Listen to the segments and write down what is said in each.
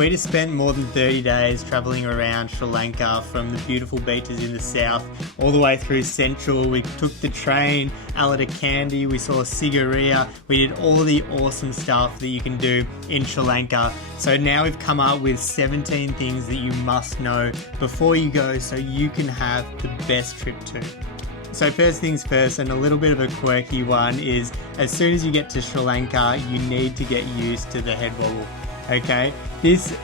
We just spent more than 30 days travelling around Sri Lanka from the beautiful beaches in the south all the way through central. We took the train, Candy, we saw Sigiriya, we did all the awesome stuff that you can do in Sri Lanka. So now we've come up with 17 things that you must know before you go so you can have the best trip too. So first things first, and a little bit of a quirky one, is as soon as you get to Sri Lanka, you need to get used to the head wobble. Okay, this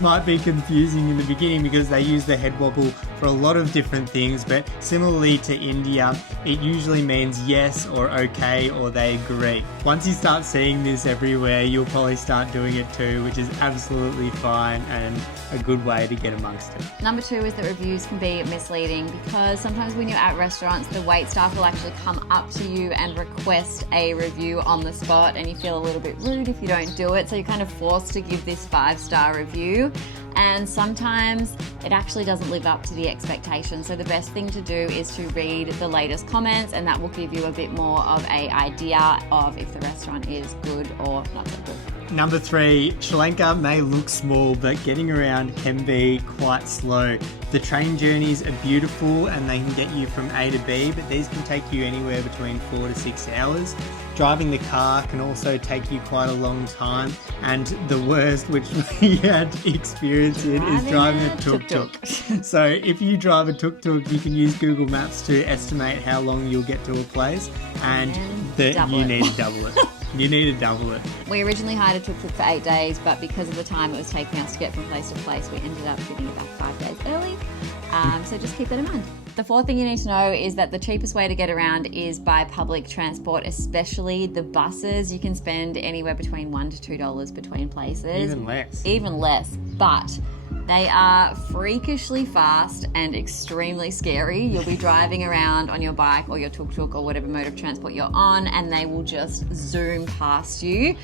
might be confusing in the beginning because they use the head wobble for a lot of different things, but similarly to India, it usually means yes or okay or they agree. Once you start seeing this everywhere, you'll probably start doing it too, which is absolutely fine and a good way to get amongst it. Number 2 is that reviews can be misleading because sometimes when you're at restaurants, the wait staff will actually come up to you and request a review on the spot, and you feel a little bit rude if you don't do it, so you're kind of forced to give this 5-star review, and sometimes it actually doesn't live up to the expectations. So the best thing to do is to read the latest comments, and that will give you a bit more of an idea of if the restaurant is good or not so good. Number 3, Sri Lanka may look small, but getting around can be quite slow. The train journeys are beautiful and they can get you from A to B, but these can take you anywhere between 4 to 6 hours. Driving the car can also take you quite a long time, and the worst, which we had experience in, is driving a tuk-tuk. So if you drive a tuk-tuk, you can use Google Maps to estimate how long you'll get to a place, and you need to double it. You need to double it. We originally hired a tuk-tuk for 8 days, but because of the time it was taking us to get from place to place, we ended up getting it back 5 days early. So just keep that in mind. The 4th thing you need to know is that the cheapest way to get around is by public transport, especially the buses. You can spend anywhere between $1 to $2 between places. Even less. But they are freakishly fast and extremely scary. You'll be driving around on your bike or your tuk-tuk or whatever mode of transport you're on, and they will just zoom past you.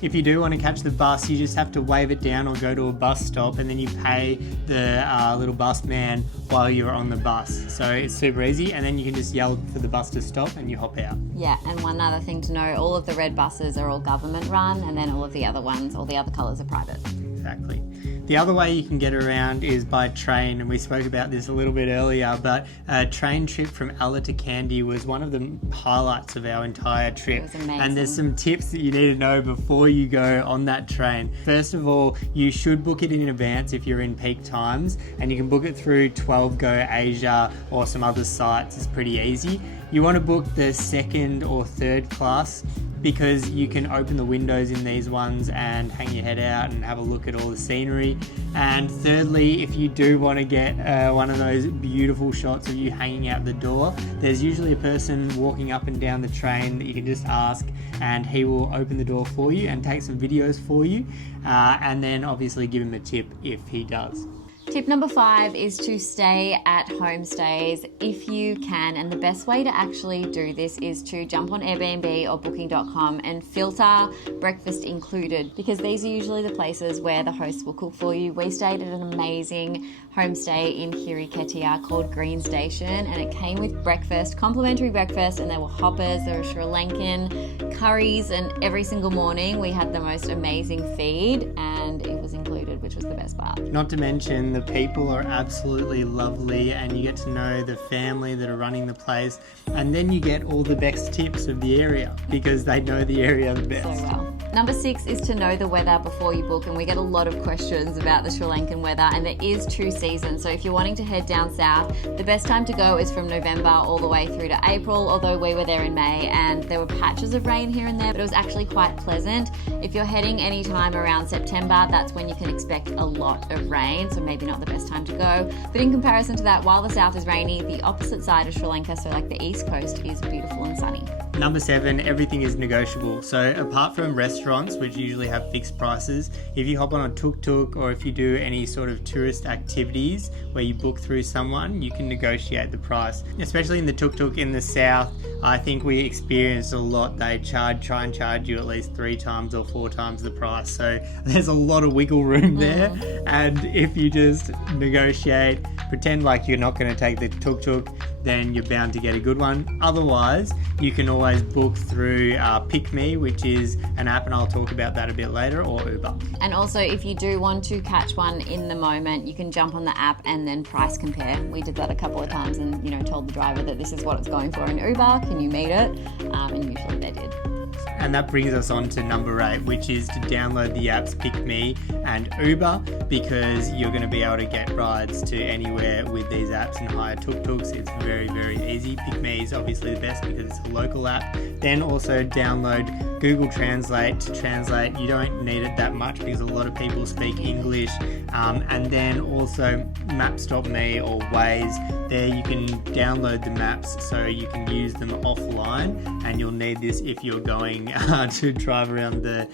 If you do want to catch the bus, you just have to wave it down or go to a bus stop, and then you pay the little bus man while you're on the bus. So it's super easy, and then you can just yell for the bus to stop and you hop out. Yeah, and one other thing to know, all of the red buses are all government run, and then all of the other ones, all the other colours are private. Exactly. The other way you can get around is by train, and we spoke about this a little bit earlier, but a train trip from Candy was one of the highlights of our entire trip. It was amazing. And there's some tips that you need to know before you go on that train. First of all, you should book it in advance if you're in peak times, and you can book it through 12 Go Asia or some other sites. It's pretty easy. You want to book the 2nd or 3rd class because you can open the windows in these ones and hang your head out and have a look at all the scenery. And thirdly, if you do want to get one of those beautiful shots of you hanging out the door, there's usually a person walking up and down the train that you can just ask, and he will open the door for you and take some videos for you, and then obviously give him a tip if he does. Tip number 5 is to stay at homestays if you can, and the best way to actually do this is to jump on Airbnb or booking.com and filter breakfast included, because these are usually the places where the hosts will cook for you. We stayed at an amazing homestay in Hiriketia called Green Station, and it came with breakfast, complimentary breakfast, and there were hoppers, there were Sri Lankan curries, and every single morning we had the most amazing feed, and it was included, which was the best part. Not to mention the people are absolutely lovely, and you get to know the family that are running the place, and then you get all the best tips of the area because they know the area the best. So well. Number 6 is to know the weather before you book, and we get a lot of questions about the Sri Lankan weather, and there is 2 seasons. So if you're wanting to head down south, the best time to go is from November all the way through to April, although we were there in May and there were patches of rain here and there, but it was actually quite pleasant. If you're heading anytime around September, that's when you can expect a lot of rain, so maybe not the best time to go. But in comparison to that, while the south is rainy, the opposite side of Sri Lanka, so like the east coast, is beautiful and sunny. Number 7, everything is negotiable. So apart from restaurants, which usually have fixed prices, if you hop on a tuk-tuk or if you do any sort of tourist activities where you book through someone, you can negotiate the price. Especially in the tuk-tuk in the south, I think we experienced a lot. They try and charge you at least 3 times or 4 times the price. So there's a lot of wiggle room there. And if you just negotiate, pretend like you're not going to take the tuk-tuk, then you're bound to get a good one. Otherwise, you can always book through Pick Me, which is an app, and I'll talk about that a bit later, or Uber. And also, if you do want to catch one in the moment, you can jump on the app and then price compare. We did that a couple of times and, told the driver that this is what it's going for in Uber. Can you meet it? And usually they did. And that brings us on to number 8, which is to download the apps Pick Me and Uber, because you're going to be able to get rides to anywhere with these apps and hire tuk-tuks. It's very, very easy. Pick Me is obviously the best because it's a local app. Then also download Google Translate to translate. You don't need it that much because a lot of people speak English. And then also Maps.me or Waze. There you can download the maps so you can use them offline, and you'll need this if you're going to drive around the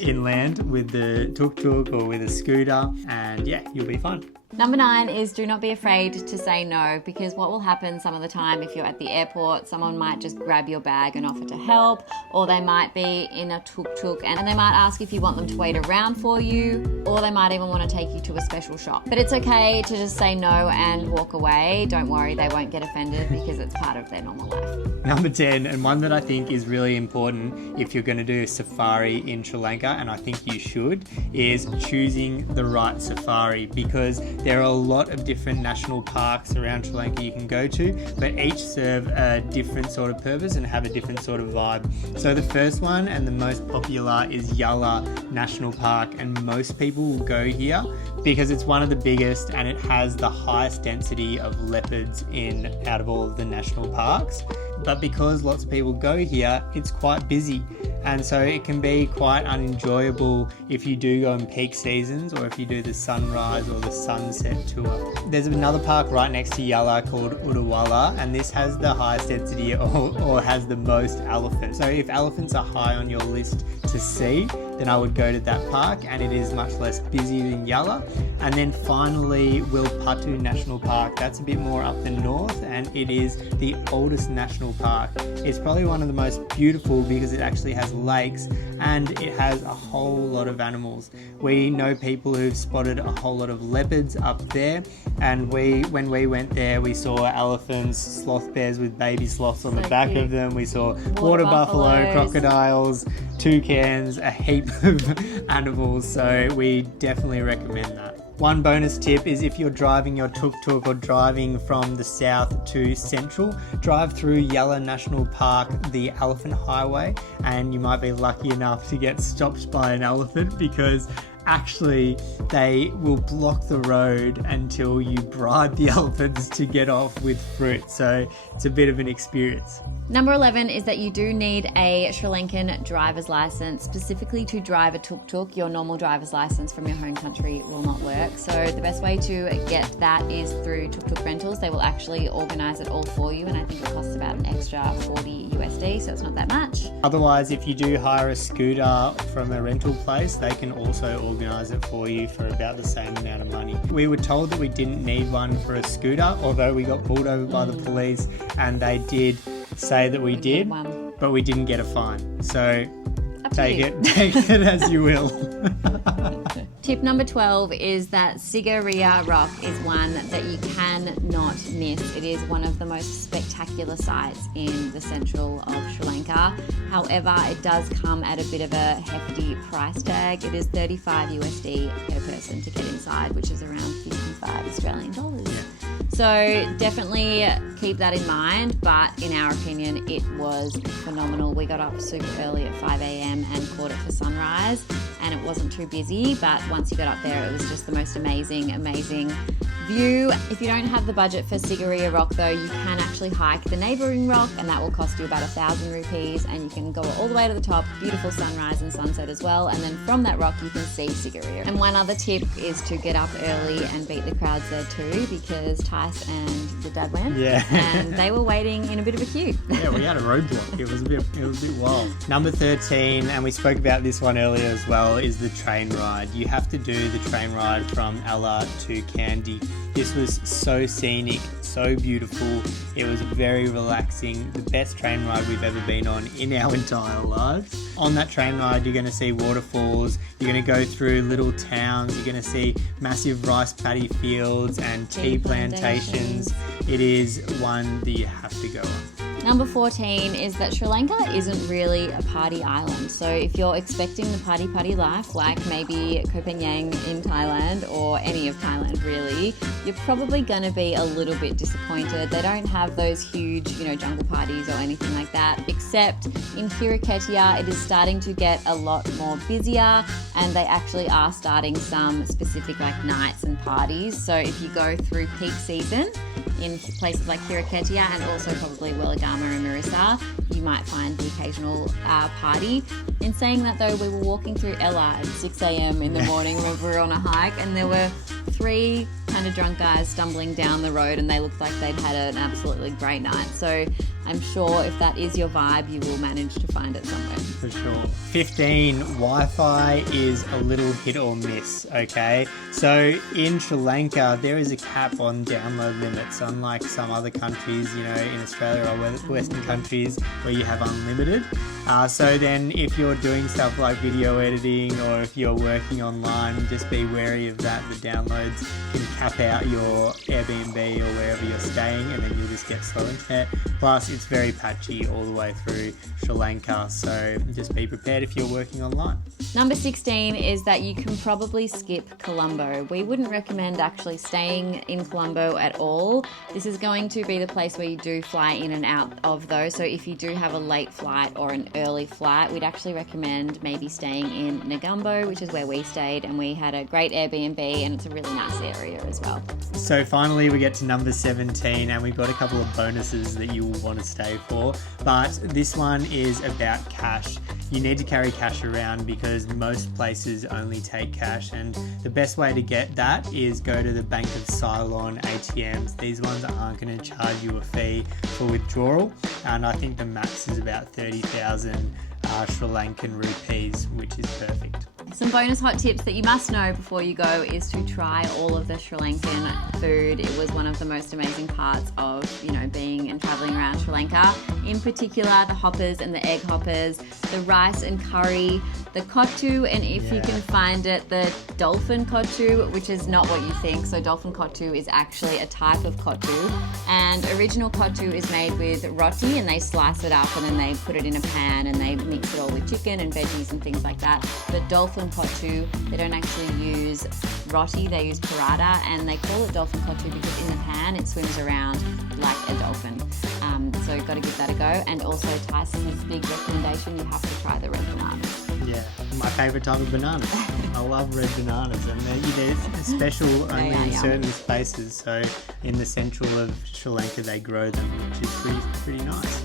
inland with the tuk-tuk or with a scooter, and yeah, you'll be fine. Number 9 is do not be afraid to say no, because what will happen some of the time if you're at the airport, someone might just grab your bag and offer to help, or they might be in a tuk-tuk and they might ask if you want them to wait around for you, or they might even want to take you to a special shop. But it's okay to just say no and walk away. Don't worry, they won't get offended because it's part of their normal life. Number 10, and one that I think is really important if you're going to do a safari in Sri Lanka, and I think you should, is choosing the right safari, because there are a lot of different national parks around Sri Lanka you can go to, but each serve a different sort of purpose and have a different sort of vibe. So the first one and the most popular is Yala National Park, and most people will go here because it's one of the biggest and it has the highest density of leopards out of all of the national parks. But because lots of people go here, it's quite busy, and so it can be quite unenjoyable if you do go in peak seasons or if you do the sunrise or the sunset tour. There's another park right next to Yala called Udawala, and this has the highest density or has the most elephants. So if elephants are high on your list to see, then I would go to that park, and it is much less busy than Yala. And then finally, Wilpatu National Park. That's a bit more up the north, and it is the oldest national park. It's probably one of the most beautiful because it actually has lakes and it has a whole lot of animals. We know people who've spotted a whole lot of leopards up there, and when we went there, we saw elephants, sloth bears with baby sloths on the back of them. We saw water buffalo, crocodiles, toucans, a heap of animals, so we definitely recommend that. One bonus tip is if you're driving your tuk-tuk or driving from the south to central, drive through Yala National Park, the Elephant Highway, and you might be lucky enough to get stopped by an elephant, because actually they will block the road until you bribe the elephants to get off with fruit. So it's a bit of an experience. Number 11 is that you do need a Sri Lankan driver's license, specifically to drive a tuk-tuk. Your normal driver's license from your home country will not work. So the best way to get that is through tuk-tuk rentals. They will actually organize it all for you, and I think it costs about an extra 40 USD, so it's not that much. Otherwise, if you do hire a scooter from a rental place, they can also organise it for you for about the same amount of money. We were told that we didn't need one for a scooter, although we got pulled over by the police and they did say that we did, but we didn't get a fine. So take it as you will. Tip number 12 is that Sigiriya Rock is one that you cannot miss. It is one of the most spectacular sites in the central of Sri Lanka. However, it does come at a bit of a hefty price tag. It is 35 USD per person to get inside, which is around 55 Australian dollars. So definitely keep that in mind, but in our opinion, it was phenomenal. We got up super early at 5 a.m. and caught it for sunrise, and it wasn't too busy, but once you got up there, it was just the most amazing view. If you don't have the budget for Sigiriya Rock though, you can actually hike the neighbouring rock, and that will cost you about 1,000 rupees, and you can go all the way to the top, beautiful sunrise and sunset as well, and then from that rock you can see Sigiriya. And one other tip is to get up early and beat the crowds there too, because Tice and your dad went, and they were waiting in a bit of a queue. Yeah, we had a roadblock. It was a bit wild. Number 13, and we spoke about this one earlier as well, is the train ride. You have to do the train ride from Ella to Kandy. This was so scenic, so beautiful. It was very relaxing, the best train ride we've ever been on in our entire lives. On that train ride, you're going to see waterfalls, you're going to go through little towns, you're going to see massive rice paddy fields and tea plantations. It is one that you have to go on. Number 14 is that Sri Lanka isn't really a party island. So if you're expecting the party life, like maybe Koh Phangan in Thailand or any of Thailand really, you're probably going to be a little bit disappointed. They don't have those huge, jungle parties or anything like that, except in Kiriketia, it is starting to get a lot more busier, and they actually are starting some specific nights and parties. So if you go through peak season in places like Kiriketia and also probably Weligama and Marissa, you might find the occasional party. In saying that though, we were walking through Ella at 6 a.m. in the morning when we were on a hike, and there were 3 kind of drunk guys stumbling down the road, and they looked like they'd had an absolutely great night. So I'm sure if that is your vibe, you will manage to find it somewhere. For sure. 15, Wi-Fi is a little hit or miss, okay? So in Sri Lanka, there is a cap on download limits, unlike some other countries, in Australia or Western countries where you have unlimited. So then if you're doing stuff like video editing or if you're working online, just be wary of that. The downloads can cap out your Airbnb or wherever you're staying, and then you'll just get slow internet. Plus, it's very patchy all the way through Sri Lanka, so just be prepared if you're working online. Number 16 is that you can probably skip Colombo. We wouldn't recommend actually staying in Colombo at all. This is going to be the place where you do fly in and out of those. So if you do have a late flight or an early flight, we'd actually recommend maybe staying in Negombo, which is where we stayed, and we had a great Airbnb, and it's a really nice area as well. So finally we get to number 17, and we've got a couple of bonuses that you will want to stay for, but this one is about cash. You need to carry cash around because most places only take cash, and the best way to get that is go to the Bank of Ceylon ATMs. These ones aren't going to charge you a fee for withdrawal, and I think the max is about 30,000 Sri Lankan rupees, which is perfect. Some bonus hot tips that you must know before you go is to try all of the Sri Lankan food. It was one of the most amazing parts of, being and traveling around Sri Lanka. In particular, the hoppers and the egg hoppers, the rice and curry, the kottu, and if you can find it, the dolphin kottu, which is not what you think. So dolphin kottu is actually a type of kottu, and original kottu is made with roti, and they slice it up and then they put it in a pan and they mix it all with chicken and veggies and things like that. But dolphin kottu, they don't actually use roti, they use paratha, and they call it dolphin kottu because in the pan it swims around like a dolphin. So you've got to give that a go. And also Tyson's big recommendation, you have to try the red bananas. Yeah, my favourite type of banana. I love red bananas, and they're special only in certain spaces. So in the central of Sri Lanka they grow them, which is pretty nice.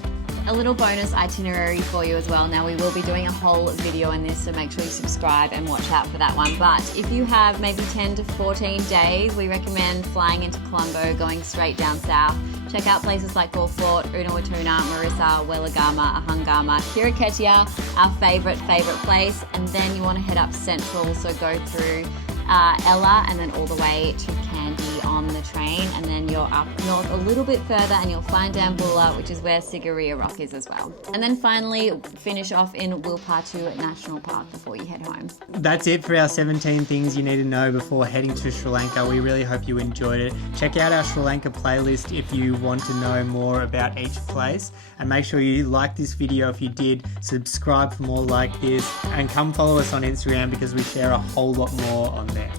A little bonus itinerary for you as well. Now we will be doing a whole video on this, so make sure you subscribe and watch out for that one. But if you have maybe 10 to 14 days, we recommend flying into Colombo, going straight down south. Check out places like Gore Fort, Unawatuna, Marissa, Weligama, Ahangama, Kiriketia, our favourite place. And then you want to head up central, so go through Ella and then all the way to Kandy on the train, and then you're up north a little bit further and you'll find Dambulla, which is where Sigiriya Rock is as well. And then finally finish off in Wilpatu National Park before you head home. That's it for our 17 things you need to know before heading to Sri Lanka. We really hope you enjoyed it. Check out our Sri Lanka playlist if you want to know more about each place, and make sure you like this video if you did, subscribe for more like this, and come follow us on Instagram because we share a whole lot more on there.